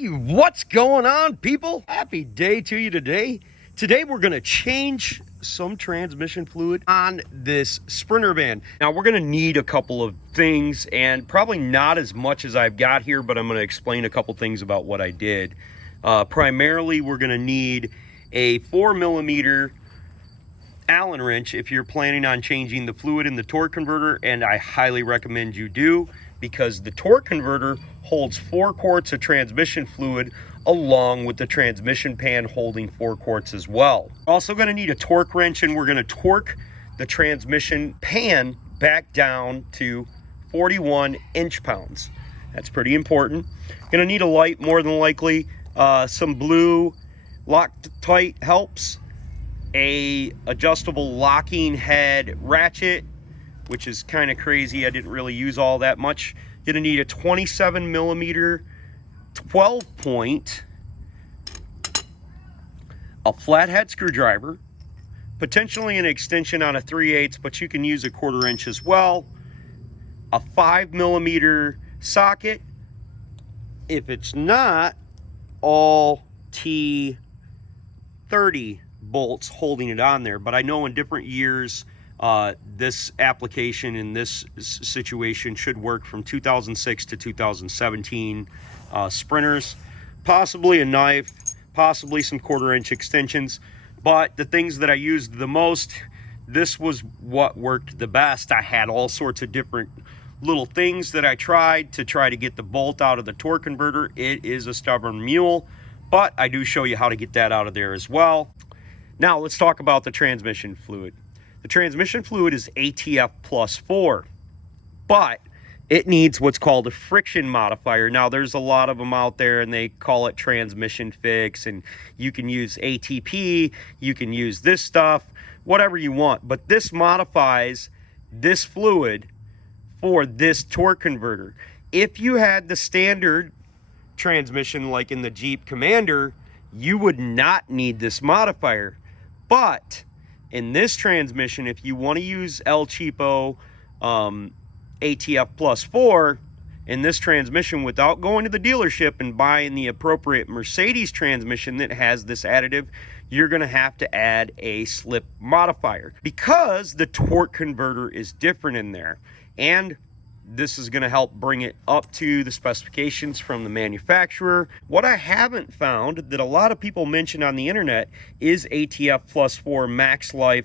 What's going on, people? Happy day to you today. Today we're going to change some transmission fluid on this Sprinter van. Now we're going to need a couple of things, and probably not as much as I've got here, but I'm going to explain a couple things about what I did. Primarily we're going to need a 4mm Allen wrench if you're planning on changing the fluid in the torque converter, and I highly recommend you do, because the torque converter holds 4 quarts of transmission fluid along with the transmission pan holding 4 quarts as well. We're also going to need a torque wrench, and we're going to torque the transmission pan back down to 41 inch-pounds. That's pretty important. Going to need a light, more than likely. Some blue Loctite helps. A adjustable locking head ratchet, which is kind of crazy. I didn't really use all that much. Gonna need a 27mm 12-point, a flathead screwdriver, potentially an extension on a 3/8, but you can use a 1/4 inch as well, a 5mm socket. If it's not all T30 bolts holding it on there, but I know in different years this application in this situation should work from 2006 to 2017 Sprinters, possibly a knife, possibly some 1/4 inch extensions. But the things that I used the most, this was what worked the best. I had all sorts of different little things that I tried to get the bolt out of the torque converter. It is a stubborn mule, but I do show you how to get that out of there as well. Now let's talk about the transmission fluid. The transmission fluid is ATF plus 4, but it needs what's called a friction modifier. Now there's a lot of them out there and they call it transmission fix, and you can use ATP, you can use this stuff, whatever you want, but this modifies this fluid for this torque converter. If you had the standard transmission like in the Jeep Commander, you would not need this modifier. But in this transmission, if you want to use El Cheapo ATF plus 4 in this transmission without going to the dealership and buying the appropriate Mercedes transmission that has this additive, you're going to have to add a slip modifier because the torque converter is different in there. And this is going to help bring it up to the specifications from the manufacturer. What I haven't found that a lot of people mention on the internet is ATF plus 4 max life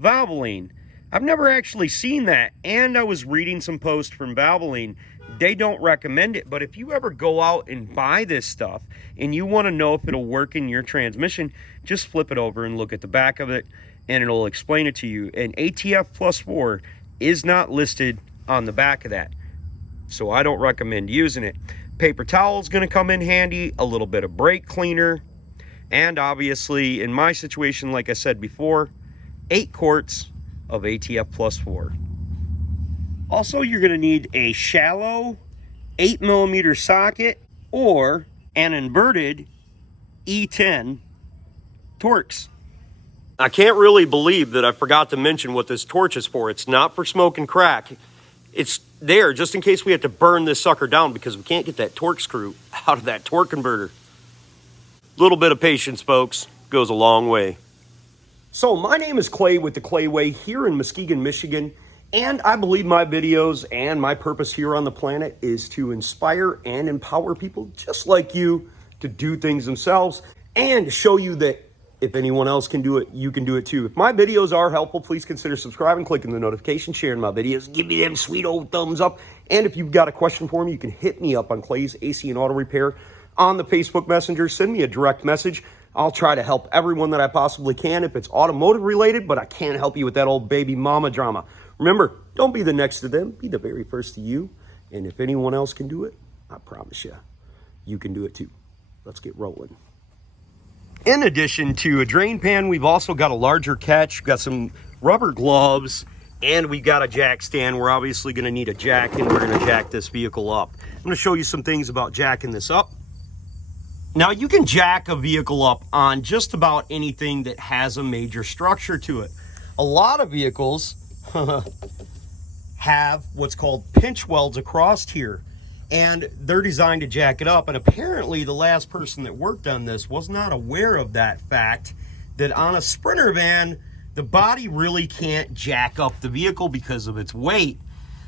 Valvoline. I've never actually seen that, and I was reading some posts from Valvoline. They don't recommend it, but if you ever go out and buy this stuff and you want to know if it'll work in your transmission, just flip it over and look at the back of it and it'll explain it to you. And ATF plus 4 is not listed on the back of that, so I don't recommend using it. Paper towel is going to come in handy, a little bit of brake cleaner, and obviously in my situation, like I said before, 8 quarts of ATF plus 4. Also, you're going to need a shallow 8mm socket or an inverted E10 Torx. I can't really believe that I forgot to mention what this torch is for. It's not for smoking crack. It's there just in case we have to burn this sucker down because we can't get that torque screw out of that torque converter. Little bit of patience, folks, goes a long way. So my name is Clay with the Clay Way here in Muskegon, Michigan, and I believe my videos and my purpose here on the planet is to inspire and empower people just like you to do things themselves and to show you that if anyone else can do it, you can do it too. If my videos are helpful, please consider subscribing, clicking the notification, sharing my videos, give me them sweet old thumbs up. And if you've got a question for me, you can hit me up on Clay's AC and Auto Repair on the Facebook Messenger. Send me a direct message. I'll try to help everyone that I possibly can if it's automotive related, but I can't help you with that old baby mama drama. Remember, don't be the next to them, be the very first to you. And if anyone else can do it, I promise you can do it too. Let's get rolling. In addition to a drain pan, we've also got a larger catch, we've got some rubber gloves, and we've got a jack stand. We're obviously going to need a jack, and we're going to jack this vehicle up. I'm going to show you some things about jacking this up. Now, you can jack a vehicle up on just about anything that has a major structure to it. A lot of vehicles have what's called pinch welds across here. and they're designed to jack it up. And apparently the last person that worked on this was not aware of that fact, that on a Sprinter van, the body really can't jack up the vehicle because of its weight.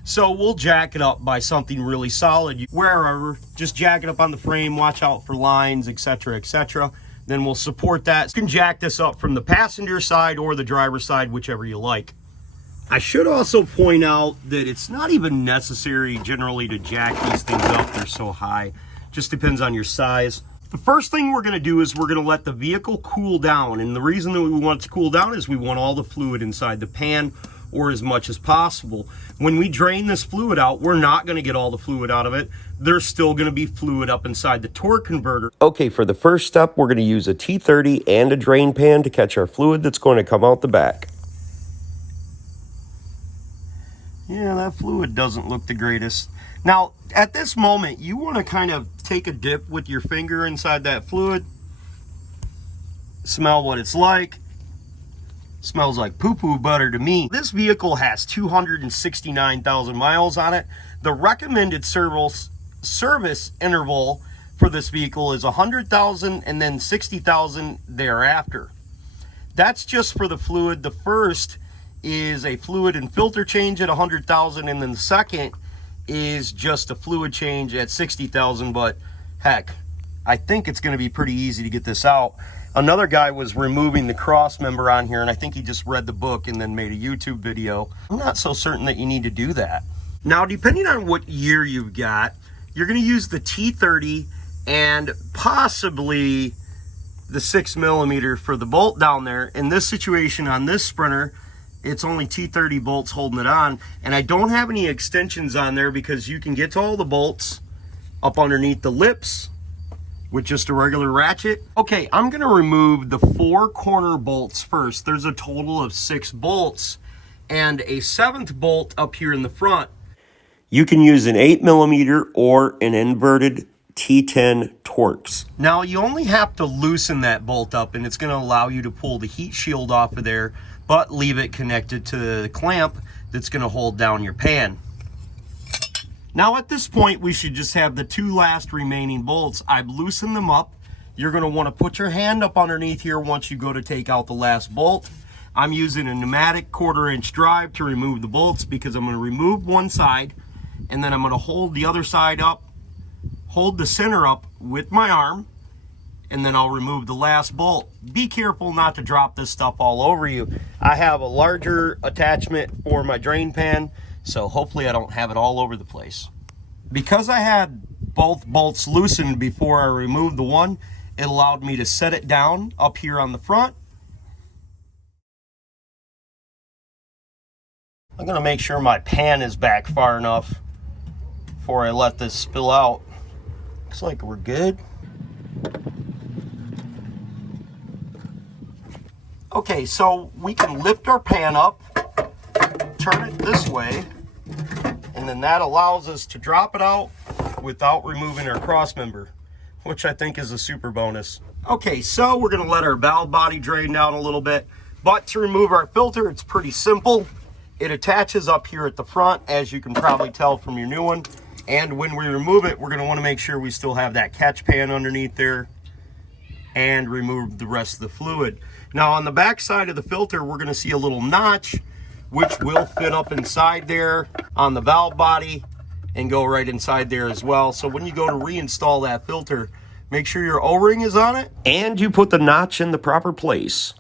So we'll jack it up by something really solid. Wherever, just jack it up on the frame, watch out for lines, etc., etc. Then we'll support that. You can jack this up from the passenger side or the driver's side, whichever you like. I should also point out that it's not even necessary generally to jack these things up. They're so high. Just depends on your size. The first thing we're going to do is we're going to let the vehicle cool down. And the reason that we want it to cool down is we want all the fluid inside the pan, or as much as possible. When we drain this fluid out, we're not going to get all the fluid out of it. There's still going to be fluid up inside the torque converter. Okay, for the first step, we're going to use a T30 and a drain pan to catch our fluid that's going to come out the back. Yeah, that fluid doesn't look the greatest. Now, at this moment, you want to kind of take a dip with your finger inside that fluid. Smell what it's like. Smells like poo-poo butter to me. This vehicle has 269,000 miles on it. The recommended service interval for this vehicle is 100,000 and then 60,000 thereafter. That's just for the fluid. The first is a fluid and filter change at 100,000, and then the second is just a fluid change at 60,000. But heck, I think it's going to be pretty easy to get this out. Another guy was removing the cross member on here, and I think he just read the book and then made a YouTube video. I'm not so certain that you need to do that. Now, depending on what year you've got, you're going to use the T30 and possibly the 6mm for the bolt down there. In this situation on this Sprinter, it's only T30 bolts holding it on, and I don't have any extensions on there because you can get to all the bolts up underneath the lips with just a regular ratchet. Okay, I'm gonna remove the 4 corner bolts first. There's a total of 6 bolts and a 7th bolt up here in the front. You can use an 8mm or an inverted T10 Torx. Now you only have to loosen that bolt up, and it's gonna allow you to pull the heat shield off of there, but leave it connected to the clamp that's gonna hold down your pan. Now at this point, we should just have the 2 last remaining bolts. I've loosened them up. You're gonna wanna put your hand up underneath here once you go to take out the last bolt. I'm using a pneumatic 1/4-inch drive to remove the bolts because I'm gonna remove one side, and then I'm gonna hold the other side up, hold the center up with my arm, and then I'll remove the last bolt. Be careful not to drop this stuff all over you. I have a larger attachment for my drain pan, so hopefully I don't have it all over the place. Because I had both bolts loosened before I removed the one, it allowed me to set it down up here on the front. I'm gonna make sure my pan is back far enough before I let this spill out. Looks like we're good. Okay, so we can lift our pan up, turn it this way, and then that allows us to drop it out without removing our cross member, which I think is a super bonus. Okay, so we're gonna let our valve body drain down a little bit, but to remove our filter, it's pretty simple. It attaches up here at the front, as you can probably tell from your new one. And when we remove it, we're gonna wanna make sure we still have that catch pan underneath there and remove the rest of the fluid. Now on the back side of the filter, we're gonna see a little notch, which will fit up inside there on the valve body and go right inside there as well. So when you go to reinstall that filter, make sure your O-ring is on it and you put the notch in the proper place.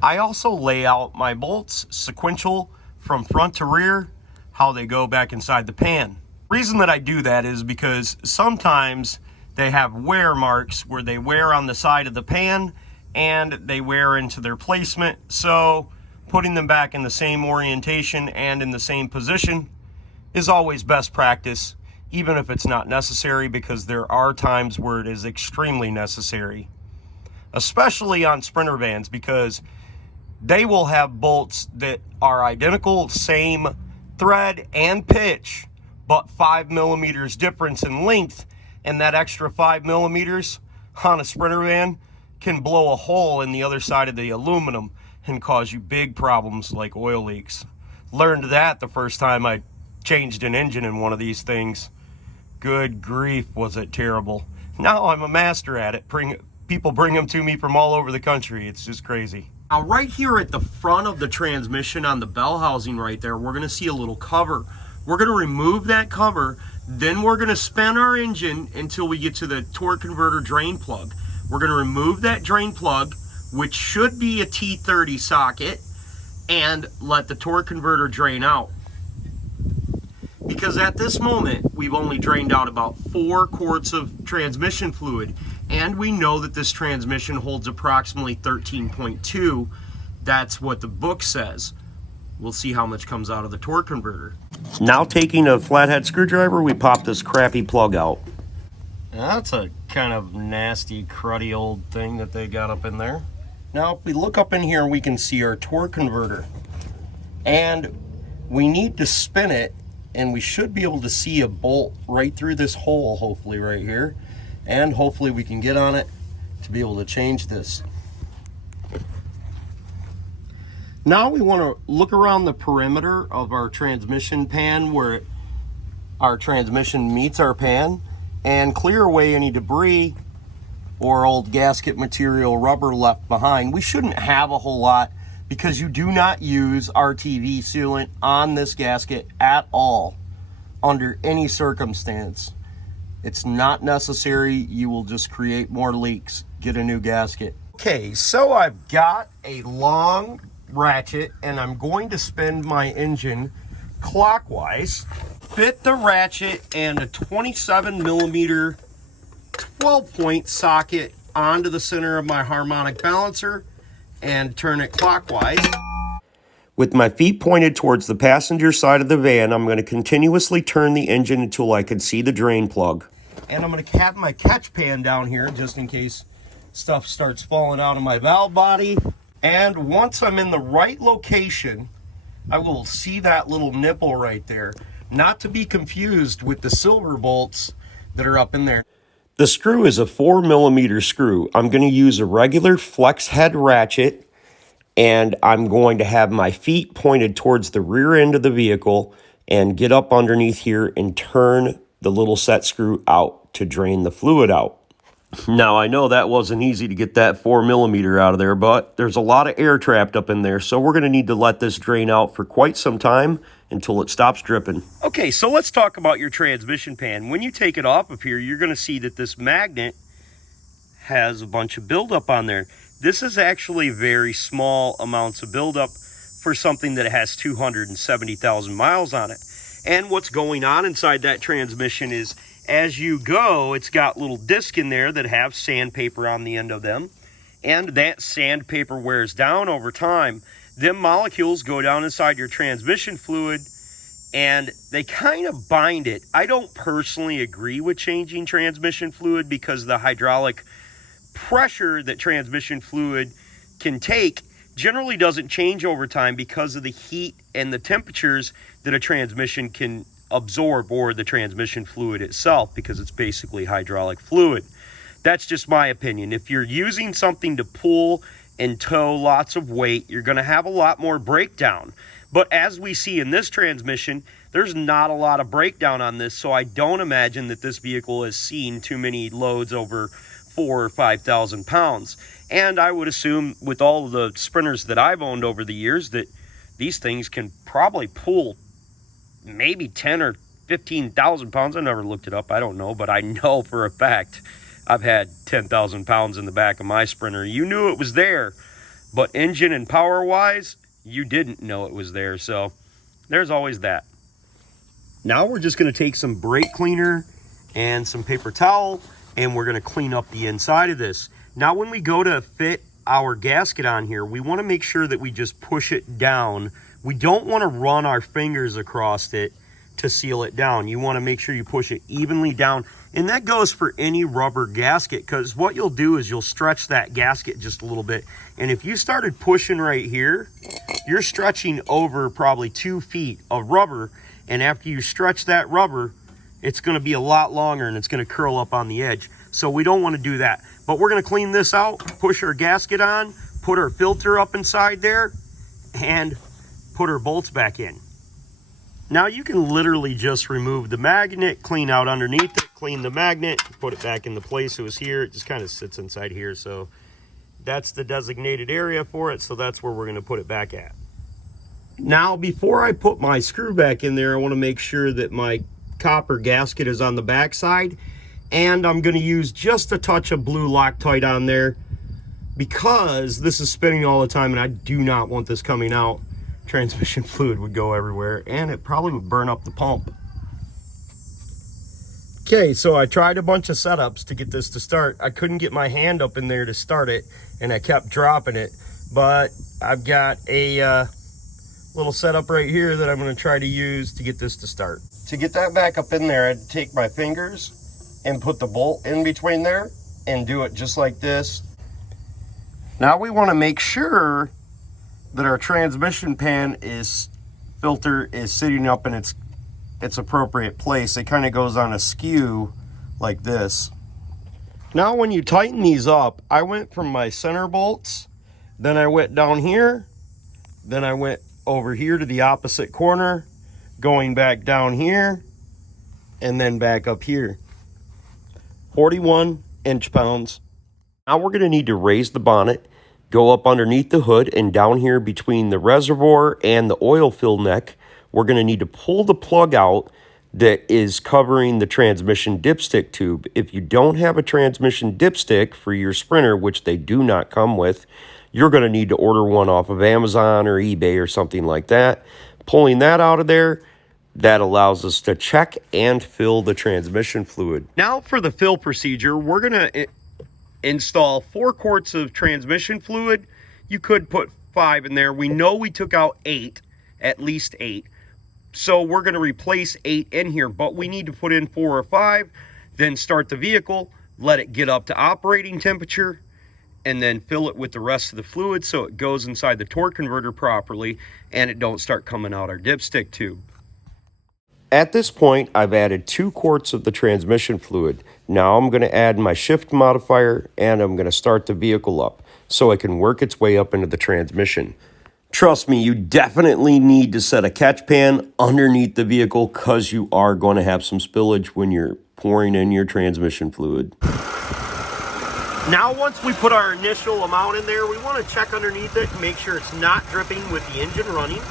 I also lay out my bolts sequential from front to rear, how they go back inside the pan. The reason that I do that is because sometimes they have wear marks where they wear on the side of the pan and they wear into their placement. So putting them back in the same orientation and in the same position is always best practice, even if it's not necessary, because there are times where it is extremely necessary, especially on Sprinter vans, because they will have bolts that are identical, same thread and pitch, but 5mm difference in length, and that extra 5mm on a Sprinter van can blow a hole in the other side of the aluminum and cause you big problems like oil leaks. Learned that the first time I changed an engine in one of these things. Good grief, was it terrible. Now I'm a master at it. People bring them to me from all over the country. It's just crazy. Now right here at the front of the transmission on the bell housing right there, we're gonna see a little cover. We're gonna remove that cover, then we're gonna spin our engine until we get to the torque converter drain plug. We're gonna remove that drain plug, which should be a T30 socket, and let the torque converter drain out. Because at this moment, we've only drained out about 4 quarts of transmission fluid, and we know that this transmission holds approximately 13.2. That's what the book says. We'll see how much comes out of the torque converter. Now taking a flathead screwdriver, we pop this crappy plug out. Now that's a kind of nasty, cruddy old thing that they got up in there. Now if we look up in here, we can see our torque converter. And we need to spin it, and we should be able to see a bolt right through this hole, hopefully right here. And hopefully we can get on it to be able to change this. Now we want to look around the perimeter of our transmission pan where our transmission meets our pan and clear away any debris or old gasket material, rubber left behind. We shouldn't have a whole lot because you do not use RTV sealant on this gasket at all under any circumstance. It's not necessary. You will just create more leaks. Get a new gasket. Okay, so I've got a long ratchet and I'm going to spin my engine clockwise. Fit the ratchet and a 27 millimeter 12-point socket onto the center of my harmonic balancer and turn it clockwise. With my feet pointed towards the passenger side of the van, I'm going to continuously turn the engine until I can see the drain plug. And I'm going to cap my catch pan down here just in case stuff starts falling out of my valve body. And once I'm in the right location, I will see that little nipple right there. Not to be confused with the silver bolts that are up in there. The screw is a 4 millimeter screw. I'm going to use a regular flex head ratchet, and I'm going to have my feet pointed towards the rear end of the vehicle and get up underneath here and turn the little set screw out to drain the fluid out. Now, I know that wasn't easy to get that 4 millimeter out of there, but there's a lot of air trapped up in there, so we're going to need to let this drain out for quite some time until it stops dripping. Okay, so let's talk about your transmission pan. When you take it off of here, you're going to see that this magnet has a bunch of buildup on there. This is actually very small amounts of buildup for something that has 270,000 miles on it. And what's going on inside that transmission is, as you go, it's got little discs in there that have sandpaper on the end of them. And that sandpaper wears down over time. Them molecules go down inside your transmission fluid and they kind of bind it. I don't personally agree with changing transmission fluid because the hydraulic pressure that transmission fluid can take generally doesn't change over time because of the heat and the temperatures that a transmission can absorb, or the transmission fluid itself, because it's basically hydraulic fluid. That's just my opinion. If you're using something to pull and tow lots of weight, you're going to have a lot more breakdown. But as we see in this transmission, there's not a lot of breakdown on this, so I don't imagine that this vehicle has seen too many loads over 4,000 or 5,000 pounds. And I would assume with all of the Sprinters that I've owned over the years that these things can probably pull maybe 10 or 15,000 pounds. I never looked it up. I don't know, but I know for a fact I've had 10,000 pounds in the back of my Sprinter. You knew it was there, but engine and power wise, you didn't know it was there. So there's always that. Now we're just going to take some brake cleaner and some paper towel, and we're going to clean up the inside of this. Now when we go to fit our gasket on here, we want to make sure that we just push it down. We don't want to run our fingers across it to seal it down. You want to make sure you push it evenly down. And that goes for any rubber gasket, because what you'll do is you'll stretch that gasket just a little bit. And if you started pushing right here, you're stretching over probably 2 feet of rubber. And after you stretch that rubber, it's going to be a lot longer and it's going to curl up on the edge. So we don't want to do that. But we're going to clean this out, push our gasket on, put our filter up inside there, and put our bolts back in. Now you can literally just remove the magnet, clean out underneath it, clean the magnet, put it back into place. It was here, it just kind of sits inside here. So that's the designated area for it. So that's where we're gonna put it back at. Now, before I put my screw back in there, I wanna make sure that my copper gasket is on the back side. And I'm gonna use just a touch of blue Loctite on there because this is spinning all the time and I do not want this coming out. Transmission fluid would go everywhere and it probably would burn up the pump. Okay, so I tried a bunch of setups to get this to start. I couldn't get my hand up in there to start it and I kept dropping it, but I've got a little setup right here that I'm going to try to use to get this to start. To get that back up in there, I'd take my fingers and put the bolt in between there and do it just like this. Now we want to make sure that our transmission pan filter is sitting up in its appropriate place. It kind of goes on a skew like this. Now when you tighten these up, I went from my center bolts, then I went down here, then I went over here to the opposite corner, going back down here, and then back up here. 41 inch-pounds. Now we're going to need to raise the bonnet, go up underneath the hood, and down here between the reservoir and the oil fill neck, we're going to need to pull the plug out that is covering the transmission dipstick tube. If you don't have a transmission dipstick for your Sprinter, which they do not come with, you're going to need to order one off of Amazon or eBay or something like that. Pulling that out of there, that allows us to check and fill the transmission fluid. Now for the fill procedure, we're going to install 4 quarts of transmission fluid. You could put 5 in there. We know we took out 8, at least 8. So we're going to replace 8 in here, but we need to put in 4 or 5, then start the vehicle, let it get up to operating temperature, and then fill it with the rest of the fluid so it goes inside the torque converter properly and it don't start coming out our dipstick tube. At this point, I've added 2 quarts of the transmission fluid. Now I'm going to add my shift modifier and I'm going to start the vehicle up so it can work its way up into the transmission. Trust me, you definitely need to set a catch pan underneath the vehicle because you are going to have some spillage when you're pouring in your transmission fluid. Now once we put our initial amount in there, we want to check underneath it to make sure it's not dripping with the engine running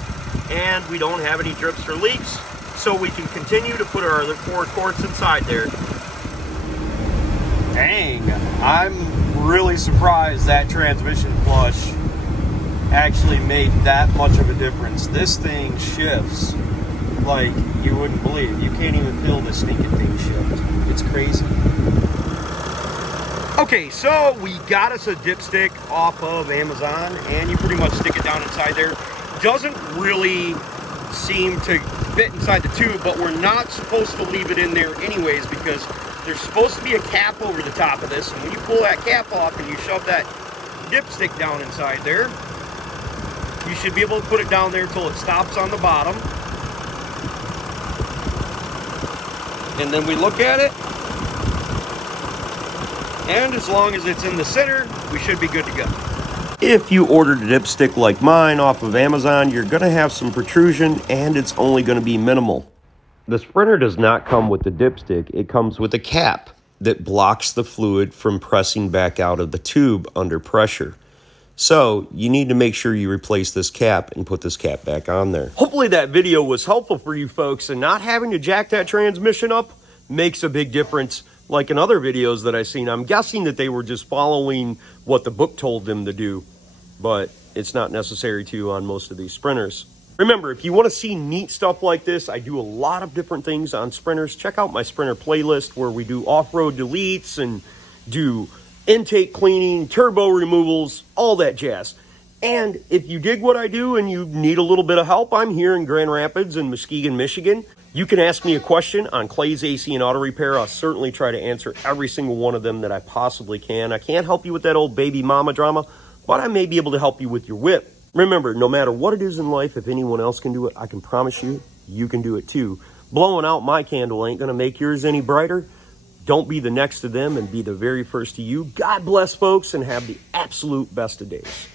and we don't have any drips or leaks, so we can continue to put our other 4 quarts inside there. Dang, I'm really surprised that transmission flush actually made that much of a difference. This thing shifts like you wouldn't believe. You can't even feel this stinking thing shift. It's crazy. Okay, so we got us a dipstick off of Amazon and you pretty much stick it down inside there. Doesn't really seem to fit inside the tube, but we're not supposed to leave it in there anyways because there's supposed to be a cap over the top of this, and when you pull that cap off and you shove that dipstick down inside there, you should be able to put it down there until it stops on the bottom. And then we look at it, and as long as it's in the center, we should be good to go. If you ordered a dipstick like mine off of Amazon, you're going to have some protrusion and it's only going to be minimal. The Sprinter does not come with the dipstick. It comes with a cap that blocks the fluid from pressing back out of the tube under pressure. So you need to make sure you replace this cap and put this cap back on there. Hopefully that video was helpful for you folks, and not having to jack that transmission up makes a big difference. Like in other videos that I've seen, I'm guessing that they were just following what the book told them to do, but it's not necessary to on most of these Sprinters. Remember, if you want to see neat stuff like this, I do a lot of different things on Sprinters. Check out my Sprinter playlist where we do off-road deletes and do intake cleaning, turbo removals, all that jazz. And if you dig what I do and you need a little bit of help, I'm here in Grand Rapids and Muskegon, Michigan. You can ask me a question on Clay's AC and Auto Repair. I'll certainly try to answer every single one of them that I possibly can. I can't help you with that old baby mama drama, but I may be able to help you with your whip. Remember, no matter what it is in life, if anyone else can do it, I can promise you, you can do it too. Blowing out my candle ain't going to make yours any brighter. Don't be the next to them and be the very first to you. God bless, folks, and have the absolute best of days.